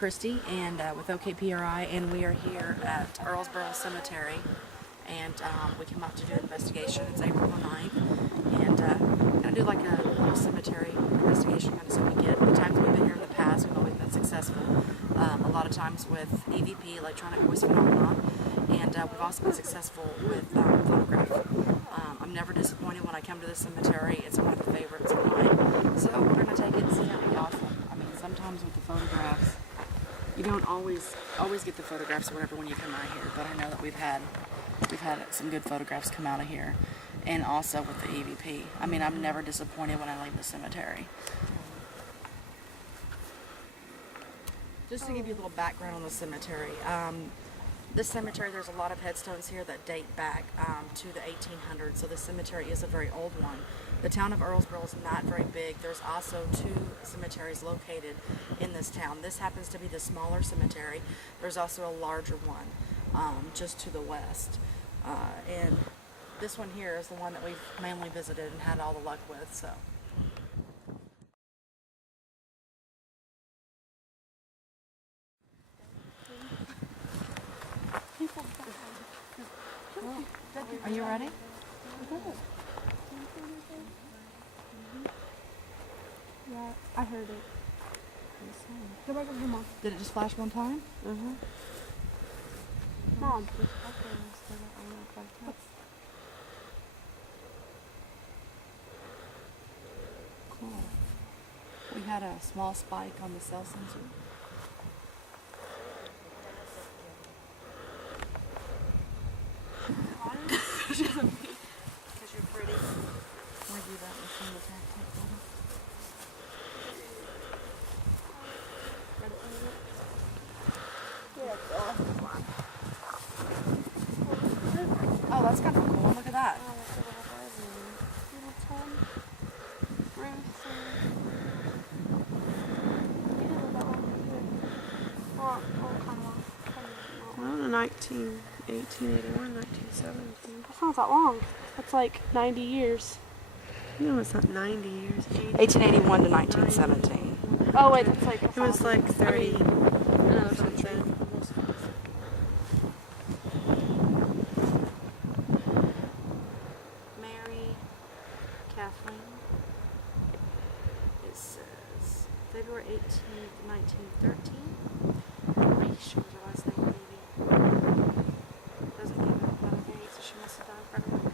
Christy, and with OKPRI, and we are here at Earlsboro Cemetery, and we came out to do an investigation. It's April the 9th, and I do like a little cemetery investigation, kind of so we get. The times we've been here in the past, we've always been successful. A lot of times with EVP, electronic voice phenomenon, and we've also been successful with photograph. I'm never disappointed when I come to this cemetery. It's one of the favorites of mine. So we're going to take it and see how we awesome. I mean, sometimes with the photographs, you don't always get the photographs or whatever when you come out here, but I know that we've had some good photographs come out of here, and also with the EVP. I mean, I'm never disappointed when I leave the cemetery. Just to give you a little background on the cemetery, this cemetery, there's a lot of headstones here that date back to the 1800s, so this cemetery is a very old one. The town of Earlsboro is not very big. There's also 2 cemeteries located in this town. This happens to be the smaller cemetery. There's also a larger one just to the west. And this one here is the one that we've mainly visited and had all the luck with. So. Are you ready? Yeah, I heard it. Go back over here, Mom. Did it just flash one time? Mm-hmm. Mom. Cool. We had a small spike on the cell sensor. Because you're pretty. Can I do that with some of the tactic? Oh, that's kind of cool. Look at that. Well, 1881, 1917. That's not that long. That's like 90 years. No, it's not 90 years. 1881 to 1917. Oh, wait, that's like... It was like 30. Another century. Mary Kathleen. It says February 18th, 1913. I'm pretty sure her last name maybe. Doesn't give it about a date, so she must have died right away.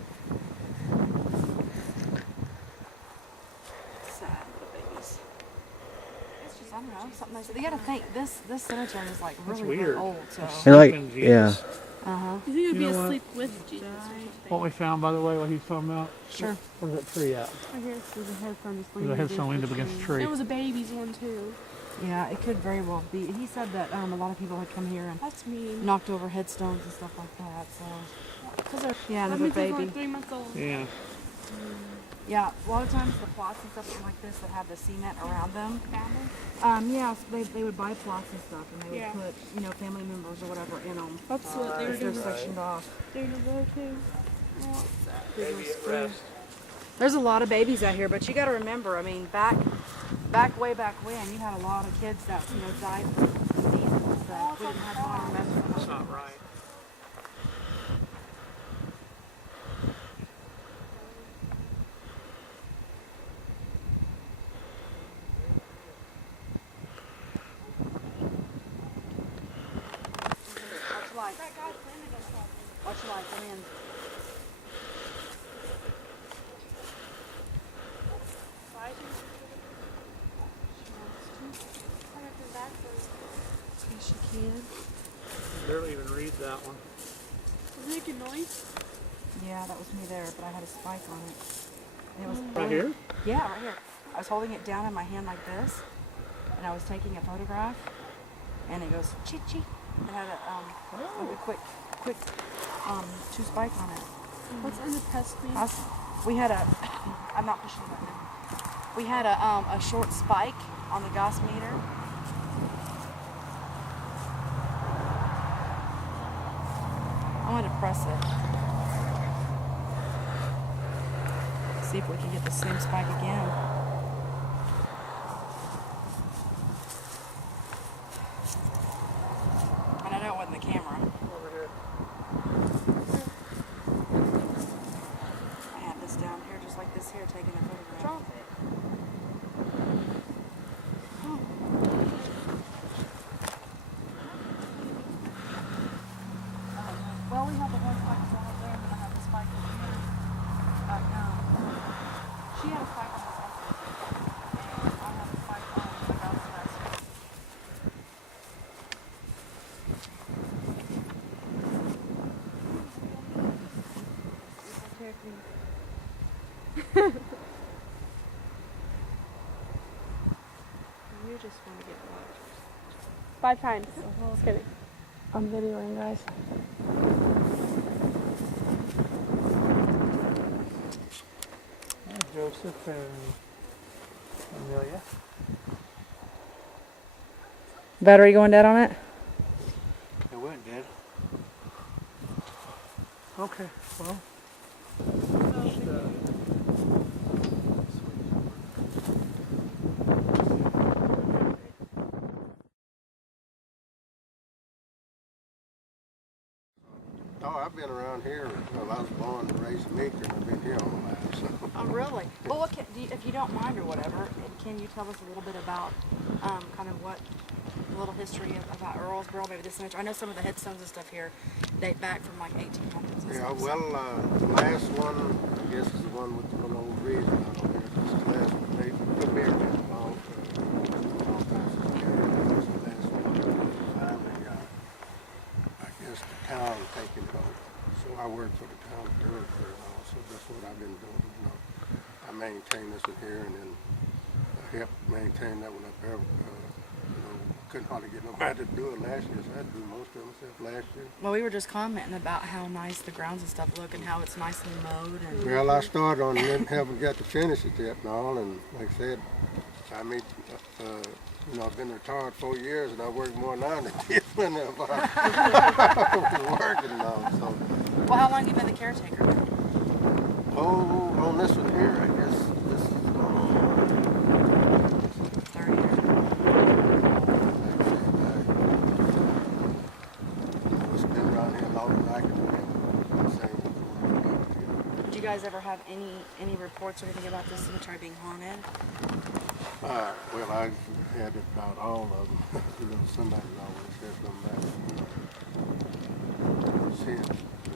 Sad little babies. It's just, I don't know, something nice. You gotta think, this cemetery is like really old, so. And like, yeah. Uh-huh. You think it would be You know asleep with Jesus or something? What we found, by the way, what he's talking about? Sure. Where's that tree at? I hear there's a headstone just There's a headstone leaned up against the tree. There was a baby's one too. Yeah, it could very well be. He said that a lot of people had come here and That's mean. knocked over headstones and stuff like that, so. Because they're, Yeah, that another means they're baby. like 3 months old. Yeah. Yeah, a lot of times the plots and stuff like this that have the cement around them. Family? Yeah, so they would buy plots and stuff, and they would Yeah. put, family members or whatever in them. That's what they were If they're doing. sectioned off. They're gonna go too. Oh, it's sad. There's a lot of babies out here, but you got to remember, I mean, way back when, you had a lot of kids that, died from diseases that we didn't have modern medicine. That's not right. Watch your light, come in. Yes, she can. I barely even read that one. Is it making noise? Yeah, that was me there, but I had a spike on it. And it was Right here? Yeah, right here. I was holding it down in my hand like this, and I was taking a photograph, and it goes chee-chee. It had like a quick 2 spike on it. What's in the test mean? We had I'm not pushing the button. We had a short spike on the gas meter. I want to press it. See if we can get the same spike again. She had a spike on the and I had a spike on the house last week. You just want to get watched. 5 times. Just kidding. I'm videoing, guys. And Joseph and Amelia. Battery going dead on it? It went dead. Okay, well. Oh, I've been around here. Well, I was born and raised in Meeker, and I've been here all my life. So. Oh, really? Well, what if you don't mind or whatever, can you tell us a little bit about kind of what a little history about Earlsboro, maybe this cemetery? I know some of the headstones and stuff here date back from like 1800s. And Yeah, stuff, well, the last one, I guess, is the one with the little old bridge down over here. This is the last one. They put me here a long time since the last one. Finally, I guess the town taking it over. So I work for the town of Earlsboro now, so that's what I've been doing. You know, I maintain this one here, and then I help maintain that one up there. You know, couldn't hardly get nobody to do it last year, so I had to do most of it myself last year. Well, we were just commenting about how nice the grounds and stuff look and how it's nicely mowed. And Well, I started on it, haven't got to finish it yet and all, and like I said, I made, you know, I've been retired 4 years, and I work more now than I did when I was working and all, so. well, how long have you been the caretaker? Oh, on this one here, I guess this is, 30 years. it's been around here longer than I can remember. Did you guys ever have any reports or anything about this cemetery being haunted? Well, I've had about all of them. You know, somebody always said something about, seeing,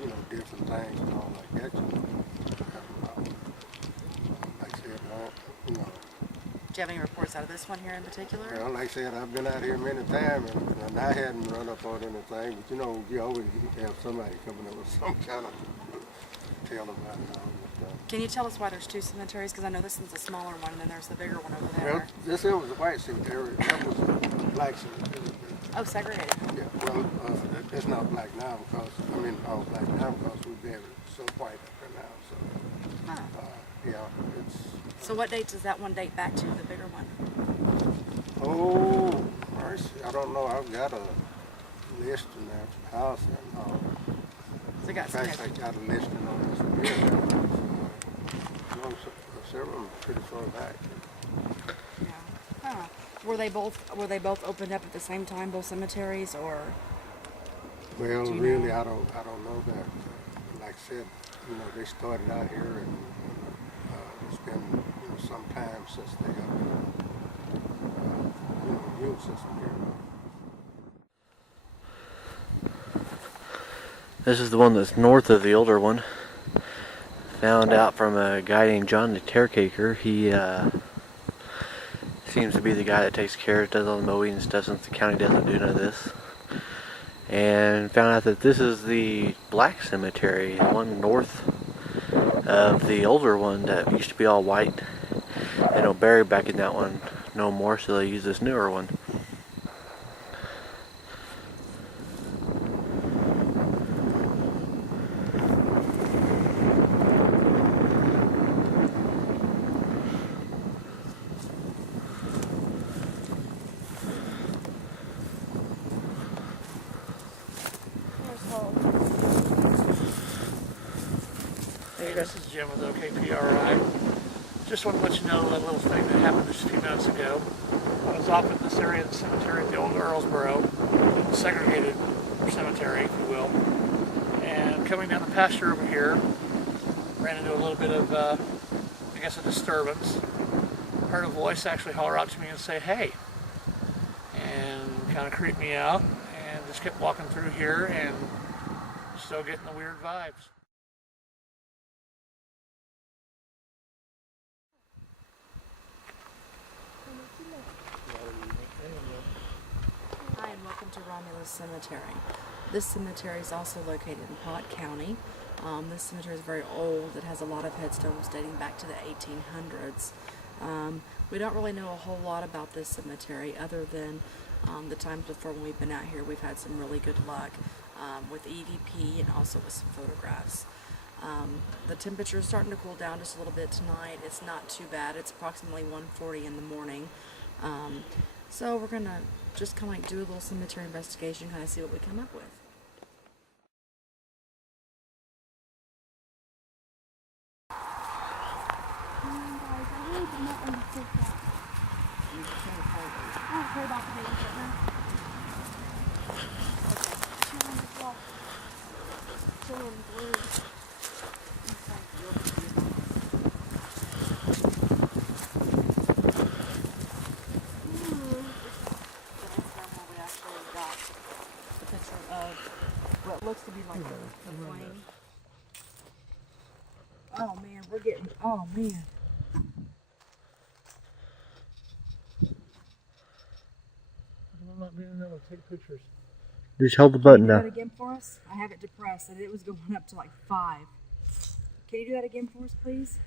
you know, different things and all like that, you know. Like I said, you know. Do you have any reports out of this one here in particular? Well, like I said, I've been out here many times, and I hadn't run up on anything, but you know, you always have somebody coming up with some kind of tale about it all. Can you tell us why there's 2 cemeteries? Because I know this one's a smaller one, and then there's the bigger one over Well, there. this here was a white cemetery, that was a black cemetery. Oh, segregated. Yeah, well, it's not black now because, all black now because we're very so white up here now, so, Huh. yeah, it's, So what date does that one date back to, the bigger one? oh, mercy, I don't know, I've got a list in there at the house and all. So it got In some fact, I got a listing on this here. Several of them pretty far back. Yeah. Huh. Were they both opened up at the same time, both cemeteries, or? Well, Do you really, know? I don't know that. Like I said, you know, they started out here, and it's been, you know, some time since they have been, you know, immune system here. This is the one that's north of the older one. Found out from a guy named John the caretaker. He seems to be the guy that takes care, does all the mowing and stuff since the county doesn't do none of this. And found out that this is the black cemetery, the one north of the older one that used to be all white. They don't bury back in that one no more, so they use this newer one. Hey, this is Jim with OKPRI. Just want to let you know a little thing that happened just a few minutes ago. I was off in this area of the cemetery at the old Earlsboro, segregated cemetery, if you will. And coming down the pasture over here, ran into a little bit of, I guess, a disturbance. Heard a voice actually holler out to me and say, "Hey," and kind of creeped me out. And just kept walking through here and still getting the weird vibes. welcome to Romulus Cemetery. This cemetery is also located in Pot County. This cemetery is very old. It has a lot of headstones dating back to the 1800s. We don't really know a whole lot about this cemetery other than the times before when we've been out here. We've had some really good luck with EVP and also with some photographs. The temperature is starting to cool down just a little bit tonight. It's not too bad. It's approximately 1:40 in the morning. So we're going to just kind of like do a little cemetery investigation, kind of see what we come up with. Guys, I really do not understand that. I don't care about the names right now. Chilling blue. What looks to be like a flame. Oh man, we're getting, oh man. I'm not being able to take pictures. Just hold the Can button you do that down. again for us? I have it depressed and it was going up to like 5. Can you do that again for us, please?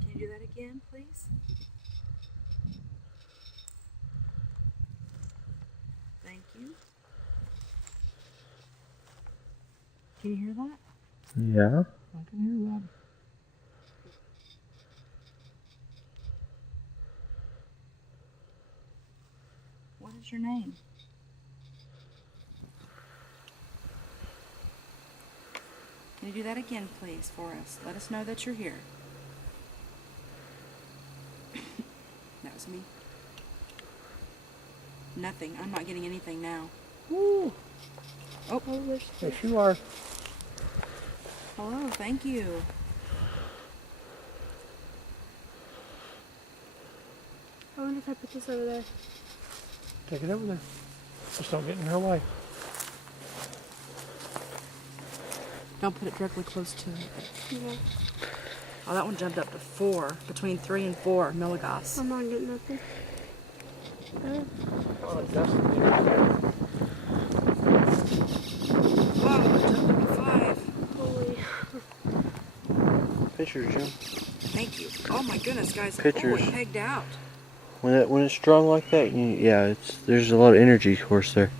Can you do that again, please? Thank you. Can you hear that? Yeah. I can hear that. What is your name? Can you do that again, please, for us? Let us know that you're here. That was me. Nothing. I'm not getting anything now. Woo! Oh, Yes, you are. hello. Thank you. I wonder if I put this over there. Take it over there. Just don't get in her way. Don't put it directly close to it. Yeah. Oh, that one jumped up to 4, between 3 and 4 milligauss. I'm not getting nothing. Oh, Dustin, you're there. Whoa, it jumped up to 5. Holy. Pictures, Jim. Thank you. Oh my goodness, guys. Pictures. Oh, it pegged out. When it's strong like that, there's a lot of energy, of course, there.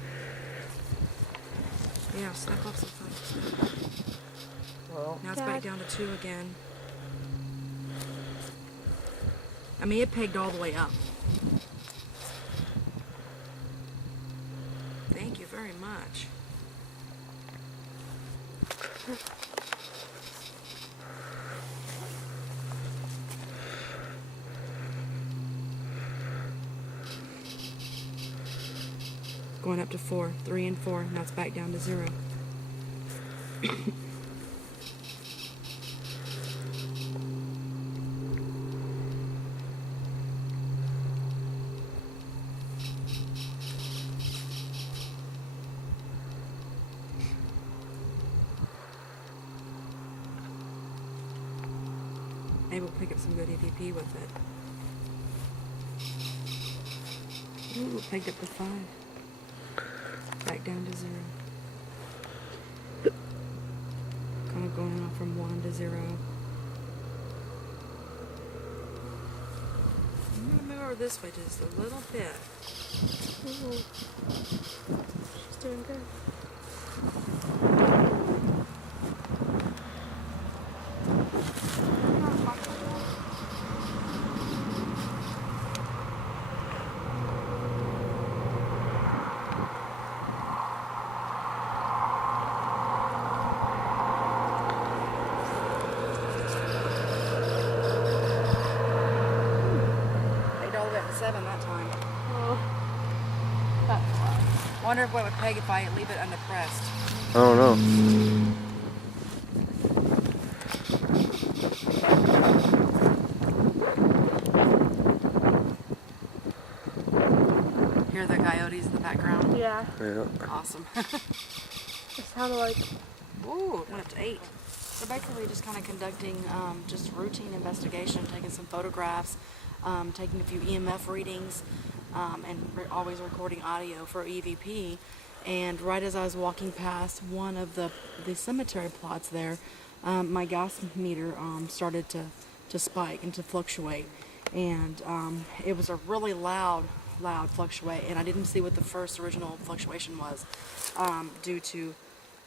Yeah, snap off some things. Well, Now it's Dad. back down to 2 again. I mean, it pegged all the way up. Thank you very much. Going up to 4, 3 and 4. Now it's back down to 0. Maybe we'll pick up some good EVP with it. Ooh, pegged up to 5. Back down to 0. Kind of going off from 1 to 0. I'm going to move over this way just a little bit. Ooh. She's doing good. Pegged all the way up to 7 that time. Oh. That's loud. Wonder if what would peg if I leave it undepressed. I don't know. Hear the coyotes in the background? Yeah. Yeah. Awesome. It sounded like Ooh, it went up to 8. So basically just kind of conducting just routine investigation, taking some photographs, taking a few EMF readings, and always recording audio for EVP. And right as I was walking past one of the cemetery plots there, my gas meter started to spike and to fluctuate. And it was a really loud fluctuate, and I didn't see what the first original fluctuation was, due to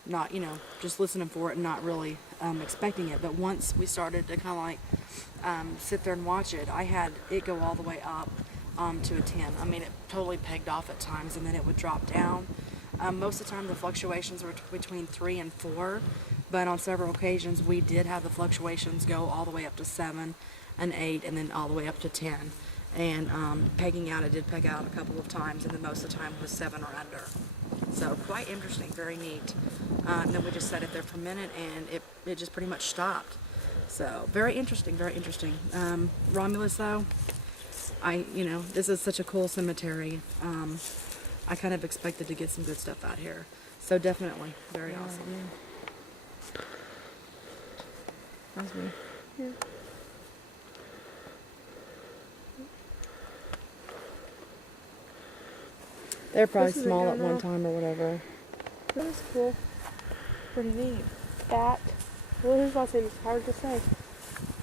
not, just listening for it and not really expecting it. But once we started to kind of like sit there and watch it, I had it go all the way up to a 10. I mean, it totally pegged off at times, and then it would drop down. Most of the time, the fluctuations were between 3 and 4, but on several occasions, we did have the fluctuations go all the way up to 7 and 8, and then all the way up to 10. And pegging out, it did peg out a couple of times, and then most of the time was 7 or under. So quite interesting, very neat. And then we just sat it there for a minute, and it just pretty much stopped. So very interesting, very interesting. Romulus, though, this is such a cool cemetery. I kind of expected to get some good stuff out here. So definitely, very awesome. Yeah. That's me. Yeah. They're probably This is a small at good one one. time or whatever. That is cool. Pretty neat. That, what his last name is hard to say.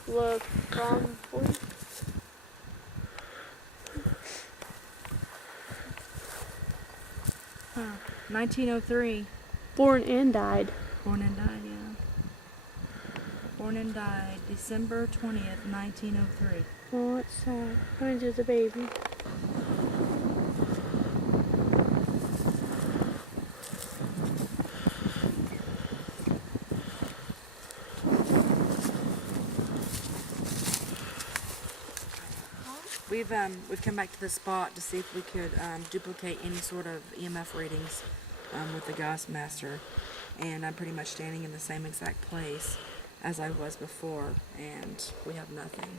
Look, from 1903. born and died. Born and died, yeah. Born and died December 20th, 1903. Oh, it's sad. Kind of just a baby. We've come back to the spot to see if we could duplicate any sort of EMF readings with the gas master, and I'm pretty much standing in the same exact place as I was before, and we have nothing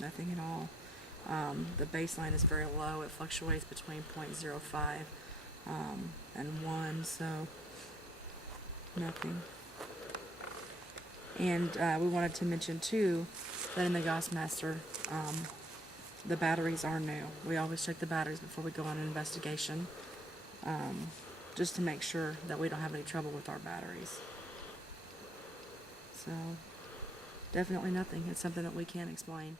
at all. The baseline is very low. It fluctuates between 0.05 and 1, so nothing. And we wanted to mention too that in the gas master, the batteries are new. We always check the batteries before we go on an investigation, just to make sure that we don't have any trouble with our batteries. So, definitely nothing. It's something that we can't explain.